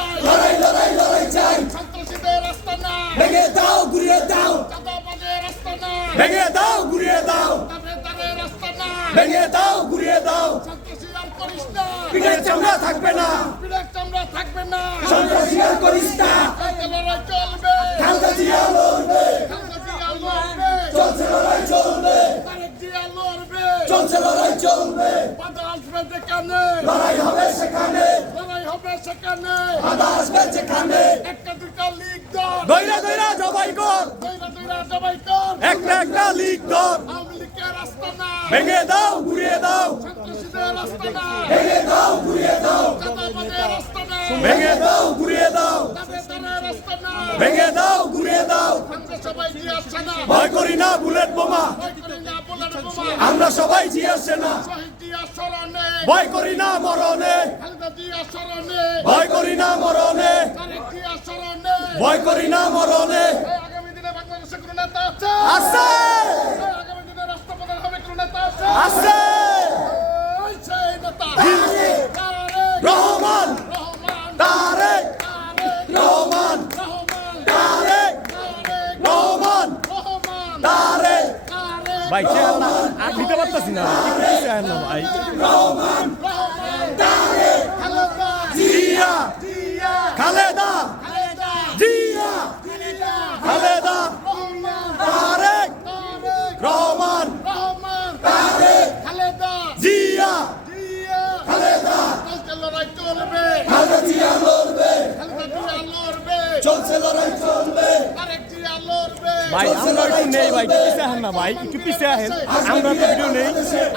চাই, লড়াই লড়াই লড়াই চাই, সন্ত্রাসীদের রাস্তা না, ভেঙে দাও ঘুরিয়ে দাও, চাঁদাবাজের রাস্তা না, ভেঙে দাও ঘুরিয়ে দাও, তাবেদারের রাস্তা না, ভেঙে দাও ঘুরিয়ে দাও, সন্ত্রাসী আর করিস না, পিঠের চামড়া থাকবে না, পিঠের চামড়া থাকবে না, সন্ত্রাসী আর করিস না, চলছে লড়াই চলবে, খালেদা জিয়া লড়বে, খালেদা জিয়া লড়বে, চলছে লড়াই চলবে, তারেক জিয়া লড়বে, চলছে লড়াই চলবে, বাধা আসবে যেখানে, লড়াই হবে সেখানে, লড়াই হবে সেখানে, বাধা আসবে যেখানে, একটা দুটা লিগ দল, দইরা দইরা জবাই কর, দইরা দইরা জবাই কর, একটা একটা লিগ ধর, আওয়ামী লীগের রাস্তা না, ভেঙে দাও ঘুরিয়ে দাও, সন্ত্রাসীদের রাস্তা না, ভেঙে দাও ঘুরিয়ে দাও, চাঁদাবাজের রাস্তা না, ভেঙে দাও ঘুরিয়ে দাও, তাবেদারের রাস্তা না, ভেঙে দাও ঘুরিয়ে দাও, আমরা সবাই জিয়ার সেনা, ভয় করি না বুলেট বোমা, ভয় করি না বলার বোমা, আমরা সবাই জিয়া সেনা, শহীদ জিয়া স্মরণে, ভয় করি না মরণে, খালেদা জিয়া স্মরণে, ভয় করি না মরণে, তারেক জিয়া স্মরণে, ভয় করি না মরণে, আগামী দিনে বাংলাদেশে কোনো নেতা আছে? আছে আগামী দিনে রাষ্ট্রপ্রধান হবে কোনো নেতা আছে? আছে ওই সেই নেতা। তারেক তারেক রহমান, রহমান, তারেক তারেক রহমান, রহমান, তারেক তারেক রহমান, রহমান, তারেক তারেক ভাই চেয়ার না আর দিতে পারতাছি না কি করে চেয়ার না ভাই রহমান, রহমান, তারেক খালেদা জিয়া, জিয়া, খালেদা খালেদা জিয়া, জিয়া, খালেদা রহমান, তারেক তারেক রহমান, রহমান, তারেক খালেদা জিয়া, জিয়া, খালেদা চলছে লড়াই চলবে, খালেদা জিয়া লড়বে, খালেদা জিয়া লড়বে, চলছে লড়াই চলবে, তারেক জিয়া লড়বে, ভাই আমরা একটু নেই ভাই একটু পিছিয়ে আহেন না ভাই একটু পিছিয়ে আহেন আমরা তো ভিডিও নেই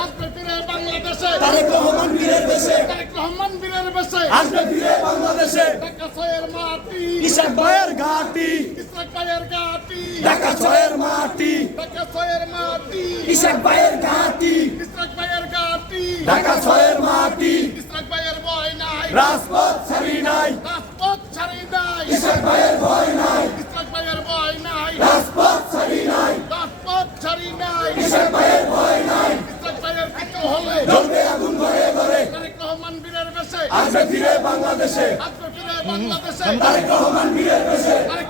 আসবে ফিরে বাংলাদেশে, তারেক রহমান বীরের দেশে, তারেক রহমান বীরের বেশে, আসবে ফিরে বাংলাদেশে, ঢাকা ছয়ের মাটি, ইসাক ভাইয়ের ঘাটি, ইসরাক ভাইয়ের ঘাটি, ঢাকা ছয়ের মাটি, ঢাকা ছয়ের মাটি, ইসাক ভাইয়ের ঘাটি, ইসরাক ভাইয়ের ঘাটি, ঢাকা ছয়ের মাটি, ইসরাক ভাইয়ের ভয় নাই, রাজপথ ছাড়ি নাই, রাজপথ ছাড়ি নাই, ইসাক ভাইয়ের ভয় নাই, ইসরাক ভাইয়ের ভয় নাই, রাজপথ ছাড়ি নাই, রাজপথ ছাড়ি নাই, ইসাক ভাইয়ের ভয় নাই, ইসরাক ভাইয়ের কিছু হলে জ্বলবে আগুন ঘরে ঘরে, তারেক রহমান বীরের বেশে, আসবে ফিরে বাংলাদেশে, আসবে ফিরে বাংলাদেশে, তারেক রহমান বীরের দেশে। তারেক